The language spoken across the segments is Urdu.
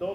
2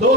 2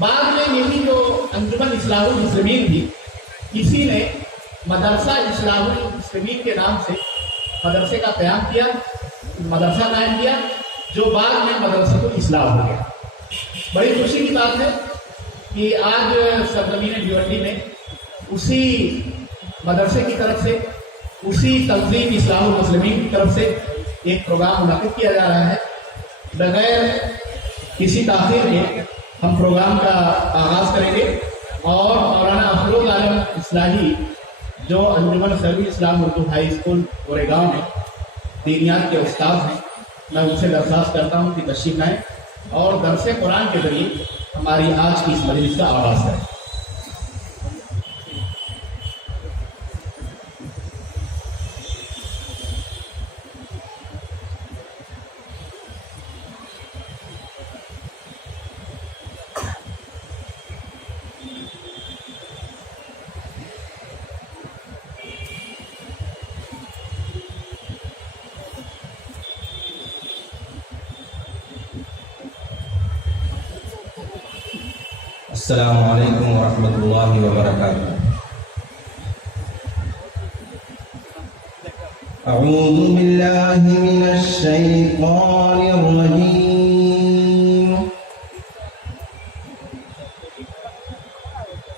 بعد میں یہی جو انجمن اصلاح المسلمین تھی، کسی نے مدرسہ اصلاح المسلمین کے نام سے مدرسے کا قیام کیا، مدرسہ قائم کیا، جو بعد میں مدرسہ الاصلاح ہو گیا۔ بڑی خوشی کی بات ہے کہ آج سرزمین بھیونڈی میں اسی مدرسے کی طرف سے، اسی تنظیم اصلاح المسلمین کی طرف سے ایک پروگرام منعقد کیا جا رہا ہے۔ بغیر کسی تاخیر کے ہم پروگرام کا آغاز کریں گے، اور مولانا افروز عالم اصلاحی جو انجمن سروی اسلام اردو ہائی اسکول گوریگاؤں میں دینیات کے استاد ہیں، میں ان سے درخواست کرتا ہوں کہ تشریف لائیں اور درس قرآن کے ذریعے ہماری آج کی اس مجلس کا آغاز کریں۔ السلام علیکم ورحمۃ اللہ وبرکاتہ۔ اعوذ باللہ من الشیطان الرجیم۔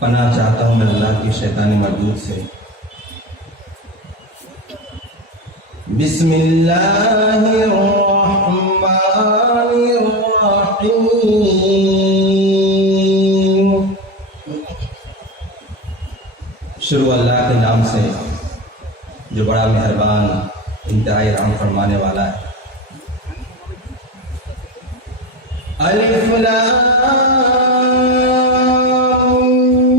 پناہ چاہتا ہوں میں اللہ کی شیطانی مردود سے۔ بسم اللہ الرحمن الرحیم۔ شروع اللہ کے نام سے جو بڑا مہربان، انتہائی رحم فرمانے والا ہے۔ الف لام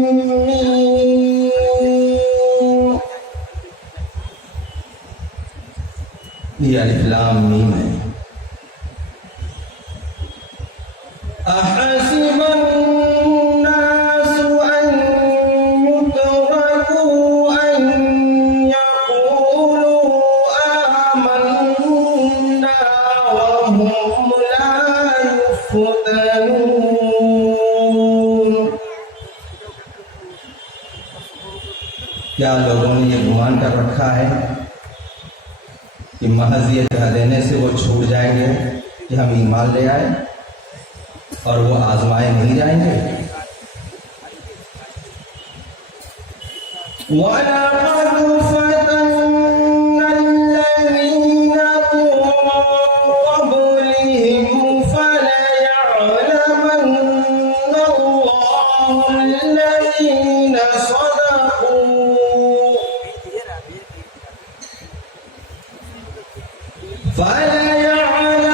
میم۔ یہ الف لام میم ہے۔ احسب الناس ان يتركوا ان يقولوا آمنا وهم لا يفتنون۔ کیا لوگوں نے یہ گمان کر رکھا ہے کہ محض یہ کہہ دینے سے وہ چھوٹ جائیں گے کہ ہم ایمان لے آئے اور وہ آزمائے نہیں جائیں گے؟ وَلَقَدْ فَتَنَّا الَّذِينَ مِن قَبْلِهِمْ فَلَيَعْلَمَنَّ اللَّهُ الَّذِينَ صَدَقُوا فَلَيَعْلَمَنَّ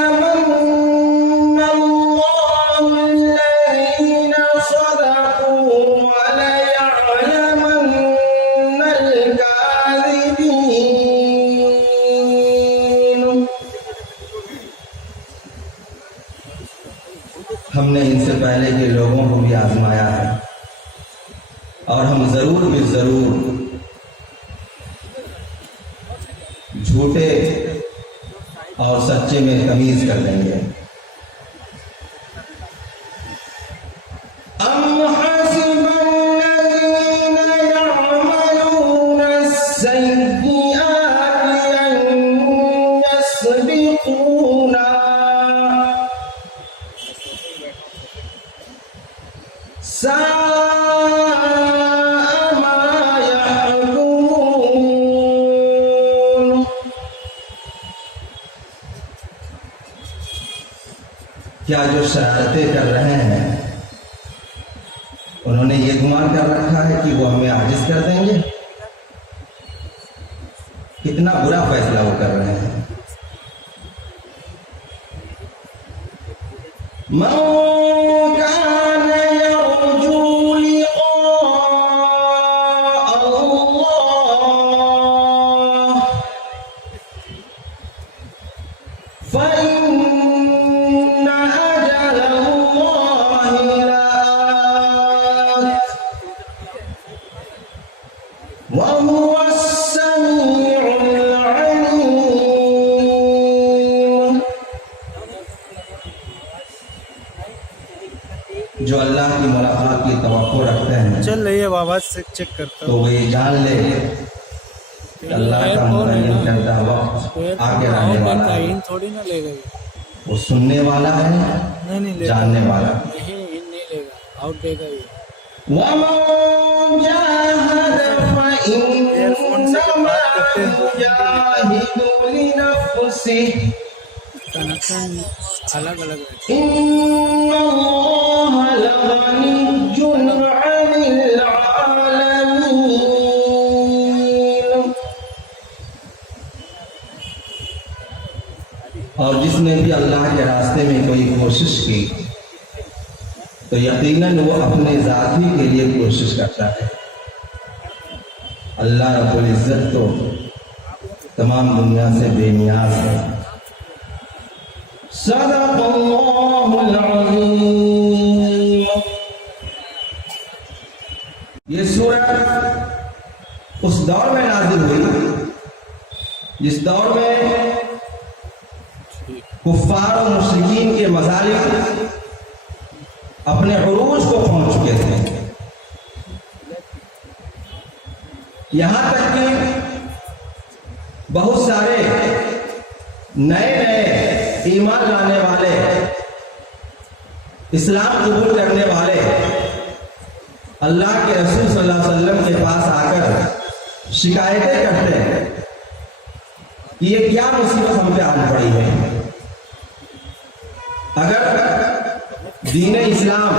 اللَّهُ الَّذِينَ صَدَقُوا وَلَيَعْلَمَنَّ الْكَاذِبِينَ۔ ہم نے ان سے پہلے کے لوگوں کو بھی آزمایا ہے، اور ہم ضرور بھی ضرور جھوٹے اور سچے میں تمیز کر دیں گے۔ ام حسب الذین یعملون السیئات ان یسبقونا ساء ما یحکمون۔ کیا جو شرارتیں کر رہے ہیں انہوں نے یہ گمان کر رکھا ہے کہ وہ ہمیں عاجز کر دیں گے؟ کتنا برا فیصلہ وہ کر رہے ہیں۔ من كان يرجو لقاء الله فإن أجل الله لآت وهو السميع العليم۔ لئیے بابا سے چیک کرتا تو وہ یہ جان لے کہ اللہ کا متعین کردہ وقت آگے رہنے والا ہے. تھوڑی نہ لے گئی. وہ سننے والا ہے، نہیں جاننے والا. نہیں لے گا، آؤٹ دے گا یہ. وَمَن جَاهَدَ فَإِنَّمَا يُجَاهِدُ لِنَفْسِهِ کنیکشن الگ الگ ہے. إِنَّ اللَّهَ لَغَنِيٌّ عَنِ الْعَالَمِينَ. اور جس نے بھی اللہ کے راستے میں کوئی کوشش کی تو یقیناً وہ اپنے ذات ہی کے لیے کوشش کرتا ہے. اللہ رب العزت تو تمام دنیا سے بے نیاز ہے. صدق اللہ العظیم. یہ سورہ اس دور میں نازل ہوئی جس دور میں کفار و مشرکین کے مظالم اپنے عروج کو پہنچ چکے تھے. یہاں تک کہ بہت سارے نئے ایمان لانے والے، اسلام قبول کرنے والے اللہ کے رسول صلی اللہ علیہ وسلم کے پاس آ کر شکایتیں کرتے ہیں کہ یہ کیا مصیبت ہم پہ آن پڑی ہے. اگر دین اسلام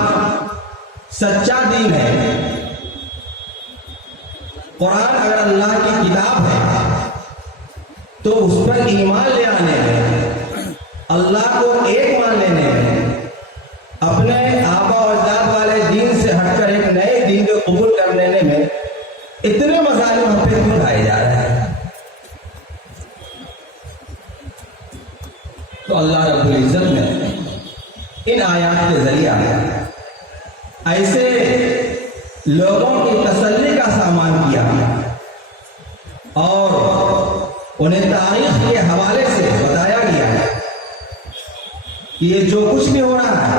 سچا دین ہے، قرآن اگر اللہ کی کتاب ہے، تو اس پر ایمان لے آنے میں، اللہ کو ایک مان لینے میں، اپنے آبا و اجداد والے دین سے ہٹ کر ایک نئے دین کو قبول کر لینے میں اتنے مظالم ہم پہ کیوں ڈھائے جا رہے ہیں؟ تو اللہ رب العزت نے ان آیات کے ذریعہ ایسے لوگوں کی تسلی کا سامان کیا اور انہیں تاریخ کے حوالے سے بتایا گیا کہ یہ جو کچھ بھی ہو رہا ہے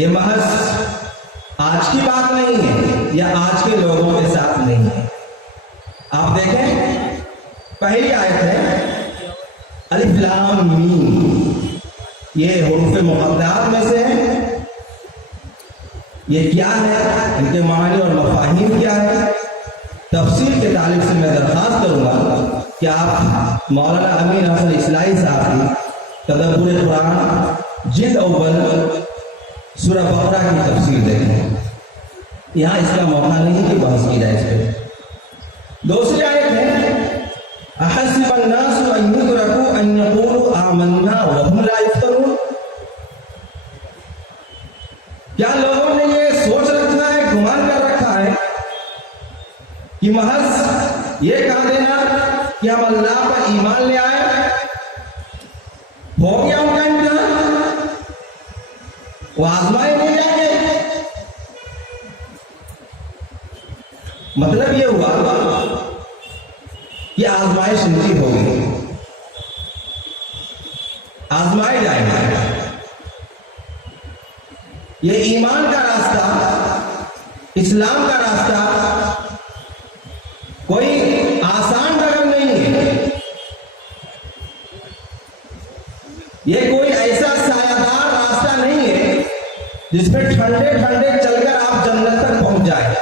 یہ محض آج کی بات نہیں ہے یا آج کے لوگوں کے ساتھ نہیں ہے. آپ دیکھیں پہلی آیت ہے الف لام میم، یہ حروف مقطعات میں سے ہے. یہ کیا ہے، ان کے معنی اور مفاہیم کیا ہے، تفسیر کے تعلق سے میں درخواست کروں گا کہ آپ مولانا امین حسن اصلاحی صاحب کی تدبر قرآن جلد اول سورہ بقرہ کی تفسیر دیکھیں. یہاں اس کا موقع نہیں کہ بحث کی جائے اس پہ. دوسری آیت ہے احسب الناس ان يتركوا ان يقولوا آمنا وهم لا يفتنون. کیا لوگوں نے یہ سوچ رکھا ہے، گمان کر رکھا ہے کہ محض یہ کہہ دینا کہ ہم اللہ پر ایمان لے آئے ہو گیا ان کا امتحان، وہ آزمائے نہیں جائیں گے؟ مطلب یہ ہوا کہ آزمائش نصیب ہوگی، آزمائے جائیں گے. یہ ایمان کا راستہ، اسلام کا راستہ کوئی آسان ڈگر نہیں ہے. یہ کوئی ایسا سایہ دار راستہ نہیں ہے جس پہ ٹھنڈے ٹھنڈے چل کر آپ جنت تک پہنچ جائیں.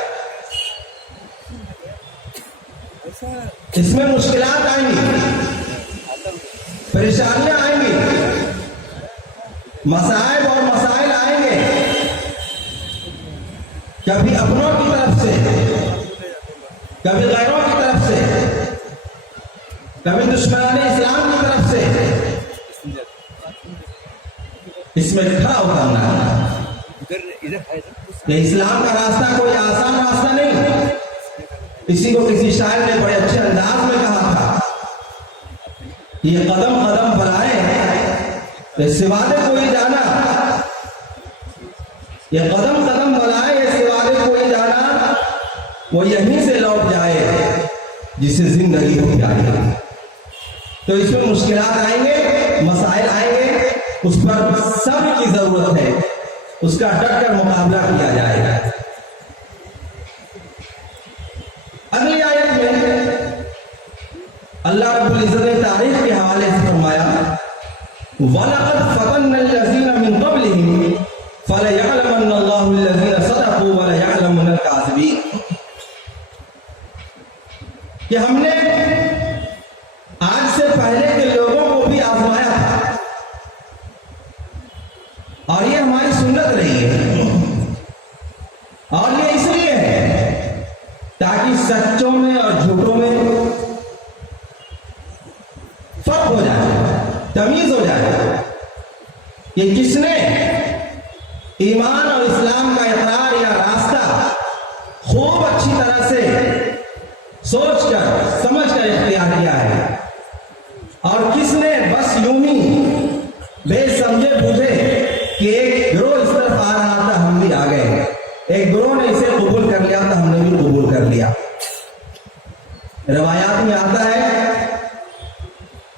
اس میں مشکلات آئیں گی، پریشانیاں آئیں گی، مصائب اور مسائل آئیں گے، کبھی اپنوں کی طرف سے، کبھی غیروں کی طرف سے، کبھی دشمنان اسلام کی طرف سے. اس میں کھڑا اترنا ہے. یہ اسلام کا راستہ کوئی آسان راستہ نہیں. اسی کو کسی شاعر نے بڑے اچھے انداز میں کہا تھا، یہ قدم قدم بلائے سوادے کوئی جانا، یہ قدم قدم بلائے سوادے کوئی جانا، وہ یہیں سے لوٹ جائے جسے زندگی ہو جائے. تو اس میں مشکلات آئیں گے، مسائل آئیں گے، اس پر صبر کی ضرورت ہے، اس کا ڈٹ کر مقابلہ کیا جائے گا. اللہ رب العزت نے تاریخ کے حوالے سے فرمایا وَلَقَدْ فَتَنَّا الَّذِينَ مِن قَبْلِهِمْ فَلَيَعْلَمَنَّ اللَّهُ الَّذِينَ صَدَقُوا وَلَيَعْلَمَنَّ الْكَاذِبِينَ، کہ ہم نے آج سے پہلے کے لوگوں کو بھی آزمایا تھا، اور یہ ہماری سنت رہی ہے، اور یہ اس لیے ہے تاکہ سچوں میں اور جھوٹوں میں فرق ہو جائے، تمیز ہو جائے کہ کس نے ایمان اور اسلام کا اقرار یا راستہ خوب اچھی طرح سے سوچ کر سمجھ کر اختیار کیا ہے، اور کس نے بس یوں ہی بے سمجھے بوجھے کہ ایک گروہ اس طرف آ رہا تھا ہم بھی آ گئے، ایک گروہ نے اسے قبول کر لیا تھا ہم نے بھی قبول کر لیا۔ روایات میں آتا ہے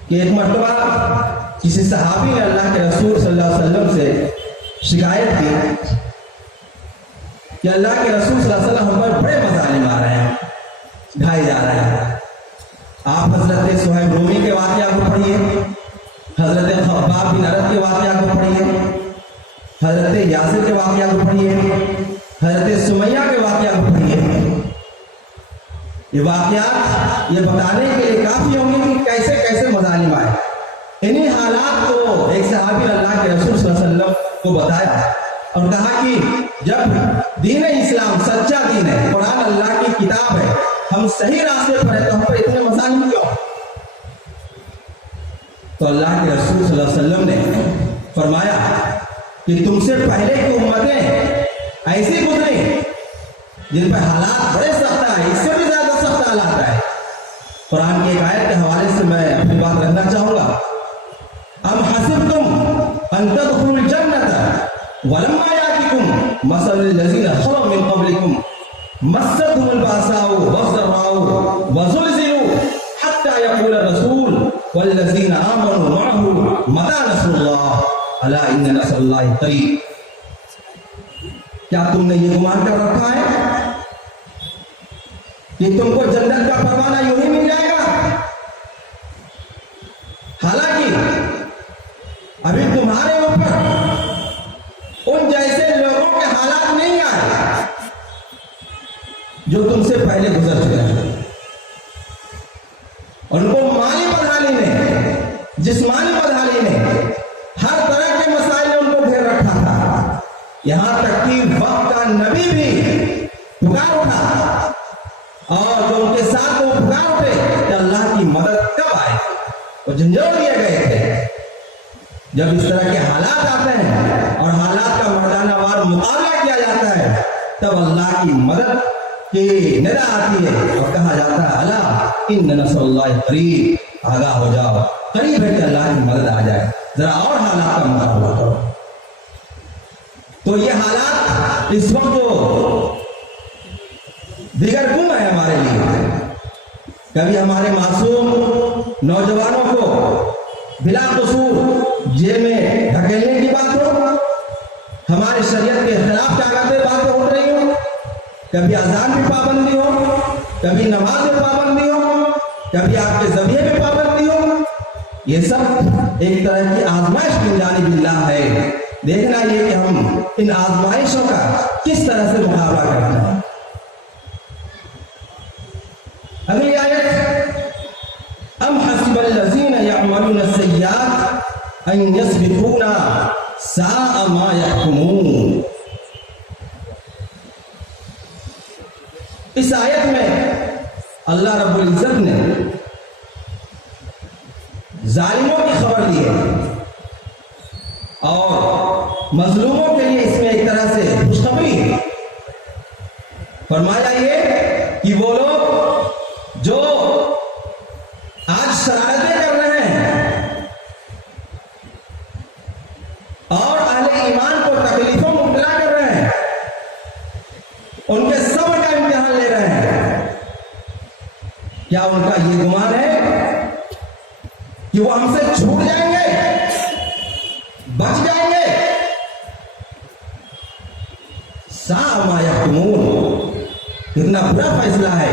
کہ ایک مرتبہ کسی صحابی نے اللہ کے رسول صلی اللہ علیہ وسلم سے شکایت کی کہ اللہ کے رسول صلی اللہ علیہ وسلم ہم پر بڑے مظالم آ رہے ہیں، ڈھائے جا رہے ہیں۔ آپ حضرت صہیب رومی کے واقعہ کو پڑھیے، حضرت خباب بن ارد کے واقعہ کو پڑھیے، حضرت یاسر کے واقعہ کو پڑھیے، حضرت سمیہ کے واقعہ کو پڑھیے۔ یہ واقعات یہ بتانے کے لیے کافی ہوں گے کہ کیسے کیسے مظالم آئے۔ انہی حالات کو ایک صحابی نے اللہ کے رسول صلی اللہ علیہ وسلم کو بتایا اور کہا کہ جب دین اسلام سچا دین ہے، قرآن اللہ کی کتاب ہے، ہم صحیح راستے پر ہیں، تو ہم پر اتنے مظالم کیوں؟ تو اللہ کے رسول صلی اللہ علیہ وسلم نے فرمایا کہ تم سے پہلے کی امتیں ایسی گزری جن پر حالات بڑے سخت آئے، اس سے بھی زیادہ سخت حالات آئے۔ قرآن کی ایک آیت کے حوالے سے میں اپنی بات رکھنا چاہوں گا، ام حسبتم ان تدخلوا الجنة ولما يأتكم مثل الذين خلوا من قبلكم مستهم البأساء والضراء وزلزلوا حتى يقول الرسول والذين آمنوا معه متى نصر الله ألا إن نصر الله قريب۔ کیا تم نے یہ گمان کر رکھا ہے کہ تم کو جنت کا پروانہ یوں ہی مل جائے گا؟ حالانکہ ابھی تمہارے اوپر ان جیسے لوگوں کے حالات نہیں آئے جو تم سے پہلے گزر چکے ہیں۔ ان کو مالی بدحالی نے، جسمانی بدحالی نے، ہر طرح کے مسائل ان کو گھیر رکھا تھا، یہاں تک کہ وقت کا نبی بھی پکار اٹھا، اور جو ان کے ساتھ وہ پکار اٹھے کہ اللہ کی مدد کب آئے، وہ جھنجھوڑ دیے گئے تھے۔ جب اس طرح کے حالات آتے ہیں اور حالات کا مردانہ وار مقابلہ کیا جاتا ہے، تب اللہ کی مدد کی ندا آتی ہے اور کہا جاتا ہے الا ان نصر اللہ قریب، آگاہ ہو جاؤ، قریب ہے کہ اللہ کی مدد آ جائے، ذرا اور حالات کا مقابلہ کرو۔ تو یہ حالات اس وقت جو دیگر گم ہے ہمارے لیے، کبھی ہمارے معصوم نوجوانوں کو بلا قصور جیل میں دھکیلنے کی بات ہو، ہماری شریعت کے خلاف باتیں ہو رہی ہو، کبھی اذان پہ پابندی ہو، کبھی نماز پہ پابندی ہو، کبھی آپ کے ذبیحے پہ پابندی ہو، یہ سب ایک طرح کی آزمائش من جانب اللہ ہے۔ دیکھنا یہ کہ ہم ان آزمائشوں کا کس طرح سے مقابلہ کرتے ہیں۔ اگلی آیت ام حسب الذین یعملون السیئات ان یسبقونا ساء ما یحکمون۔ اس آیت میں اللہ رب العزت نے ظالموں کی خبر دی ہے اور مظلوموں کے لیے اس میں ایک طرح سے خوشخبری ہے۔ فرمایا یہ کہ وہ لوگ جو آج شرارتیں کر رہے ہیں اور اہل ایمان کو تکلیفوں میں مبتلا کر رہے ہیں، ان کے صبر کا امتحان لے رہے ہیں، کیا ان کا یہ گمان ہے کہ وہ ہم سے چھوٹ جائیں گے، بچ جائیں گے؟ ساء ما یحکمون، کتنا برا فیصلہ ہے